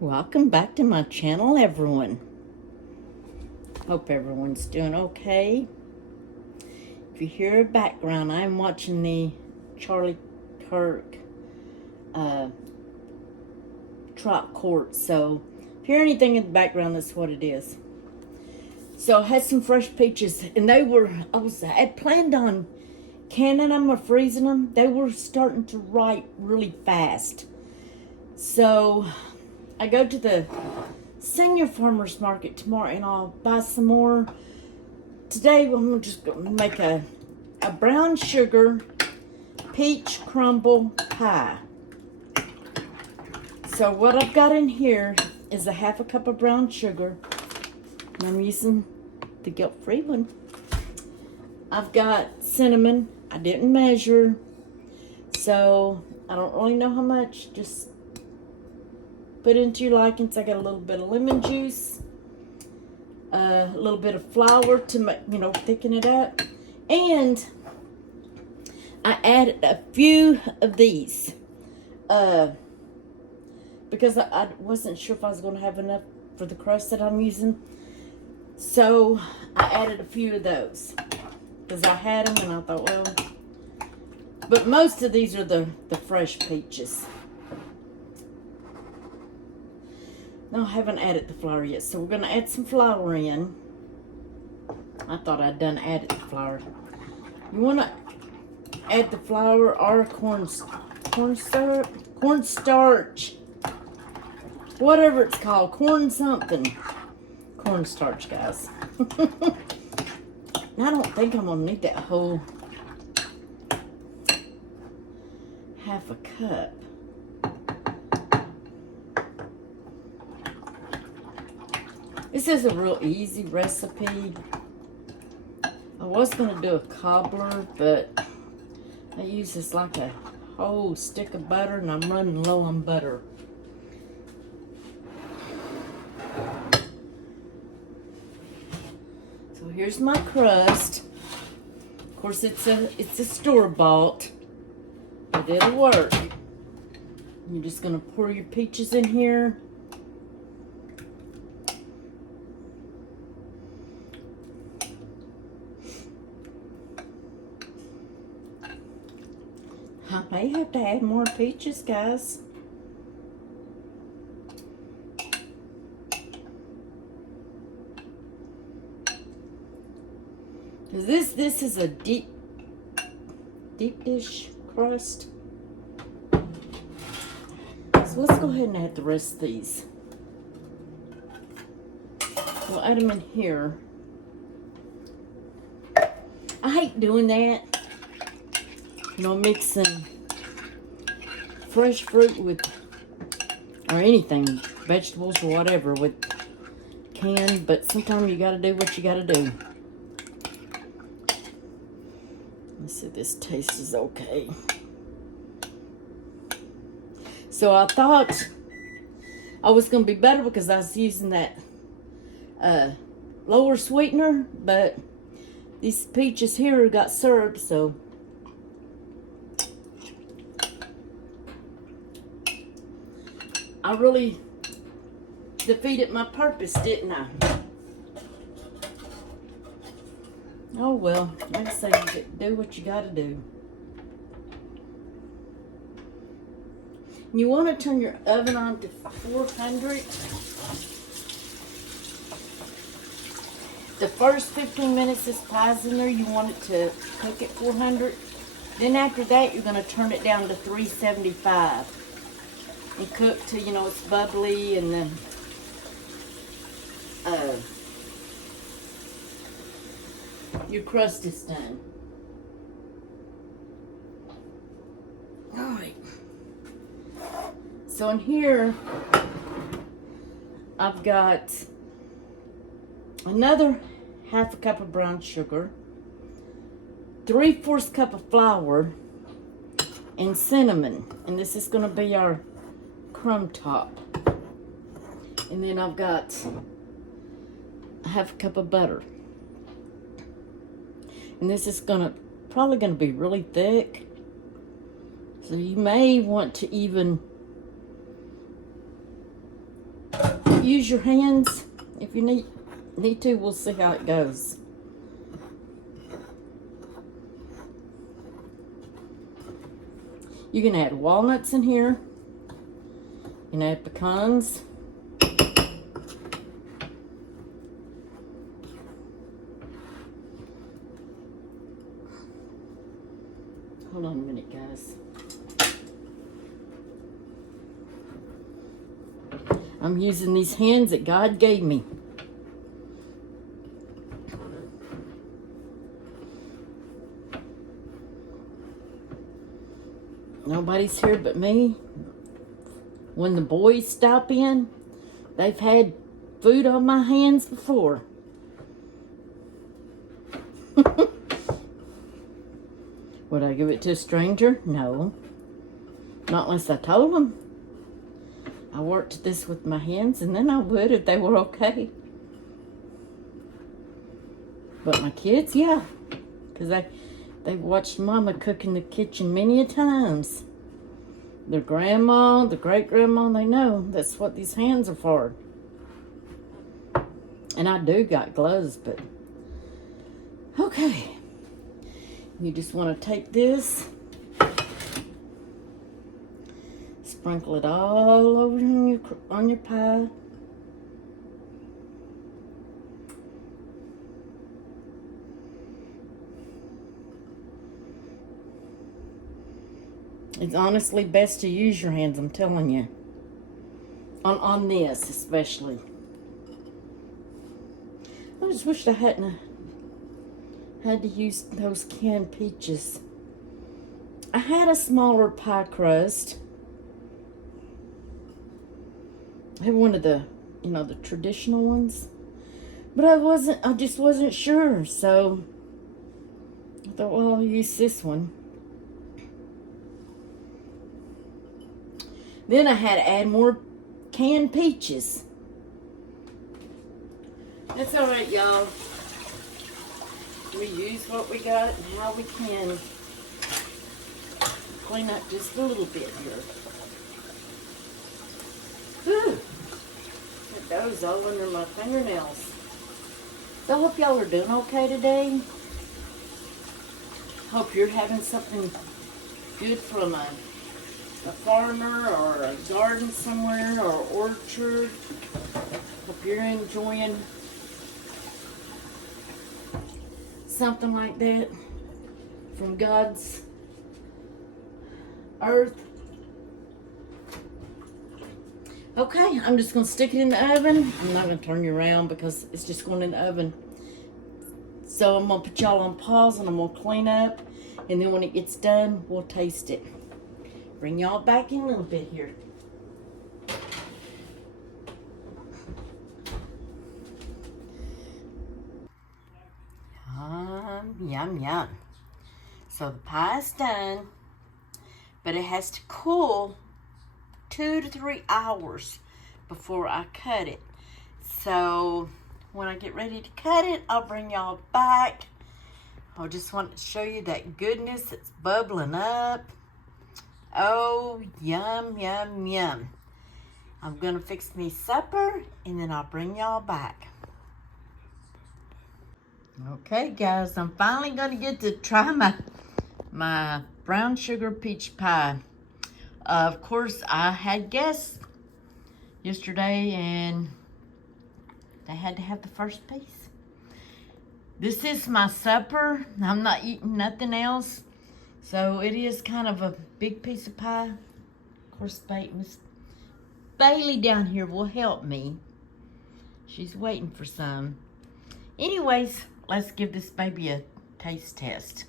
Welcome back to my channel, everyone. Hope everyone's doing okay. If you hear a background, I'm watching the Charlie Kirk trot court. So if you hear anything in the background, that's what it is. So I had some fresh peaches, and I had planned on canning them or freezing them. They were starting to ripe really fast. So I go to the senior farmers market tomorrow and I'll buy some more. Today I'm just going to make a brown sugar peach crumble pie. So what I've got in here is a half a cup of brown sugar. And I'm using the guilt-free one. I've got cinnamon. I didn't measure, so I don't really know how much. Just put into your likings. I got a little bit of lemon juice, a little bit of flour to make, thicken it up, and I added a few of these because I wasn't sure if I was going to have enough for the crust that I'm using. So I added a few of those because I had them and I thought, well, but most of these are the fresh peaches. No, I haven't added the flour yet, so we're going to add some flour in. I thought I'd done added the flour. You want to add the flour or cornstarch, whatever it's called, cornstarch, guys. And I don't think I'm going to need that whole half a cup. This is a real easy recipe. I was going to do a cobbler, but I use this like a whole stick of butter, and I'm running low on butter. So here's my crust. Of course, it's a store-bought, but it'll work. You're just going to pour your peaches in here. I may have to add more peaches, guys. Because this is a deep dish crust. So let's go ahead and add the rest of these. We'll add them in here. I hate doing that. Mixing fresh fruit with, or anything, vegetables or whatever, with canned, but sometimes you gotta do what you gotta do. Let's see if this tastes okay. So I thought I was gonna be better because I was using that lower sweetener, but these peaches here got syrup, so I really defeated my purpose, didn't I? Oh well, like I say, you do what you gotta do. You want to turn your oven on to 400. The first 15 minutes this pie's in there, you want it to cook at 400. Then after that, you're going to turn it down to 375. And cook till, it's bubbly, and then your crust is done. Alright. So in here, I've got another half a cup of brown sugar, 3/4 cup of flour, and cinnamon. And this is going to be our crumb top. And then I've got a half a cup of butter. And this is probably gonna be really thick. So you may want to even use your hands if you need to. We'll see how it goes. You can add walnuts in here. You can add pecans. Hold on a minute, guys. I'm using these hands that God gave me. Nobody's here but me. When the boys stop in, they've had food on my hands before. Would I give it to a stranger? No. Not unless I told them. I worked this with my hands, and then I would if they were okay. But my kids, yeah. Because they've watched Mama cook in the kitchen many a times. Their grandma, the great-grandma, they know that's what these hands are for. And I do got gloves, but... Okay. You just want to take this, sprinkle it all over on your pie. It's honestly best to use your hands, I'm telling you. On this, especially. I just wished I hadn't had to use those canned peaches. I had a smaller pie crust. I had one of the, the traditional ones. But I just wasn't sure, so I thought, well, I'll use this one. Then I had to add more canned peaches. That's all right, y'all. We use what we got and how we can. Clean up just a little bit here. Whew. Get those all under my fingernails. So I hope y'all are doing okay today. Hope you're having something good from a farmer or a garden somewhere or orchard. Hope you're enjoying something like that from God's earth. Okay, I'm just going to stick it in the oven. I'm not going to turn you around because it's just going in the oven. So I'm going to put y'all on pause and I'm going to clean up. And then when it gets done, we'll taste it. Bring y'all back in a little bit here. Yum, yum. So the pie is done, but it has to cool 2 to 3 hours before I cut it. So when I get ready to cut it, I'll bring y'all back. I just want to show you that goodness that's bubbling up. Oh, yum, yum, yum. I'm going to fix me supper, and then I'll bring y'all back. Okay, guys, I'm finally going to get to try my brown sugar peach pie. Of course, I had guests yesterday, and they had to have the first piece. This is my supper. I'm not eating nothing else. So it is kind of a big piece of pie. Of course, Miss Bailey down here will help me. She's waiting for some. Anyways, let's give this baby a taste test.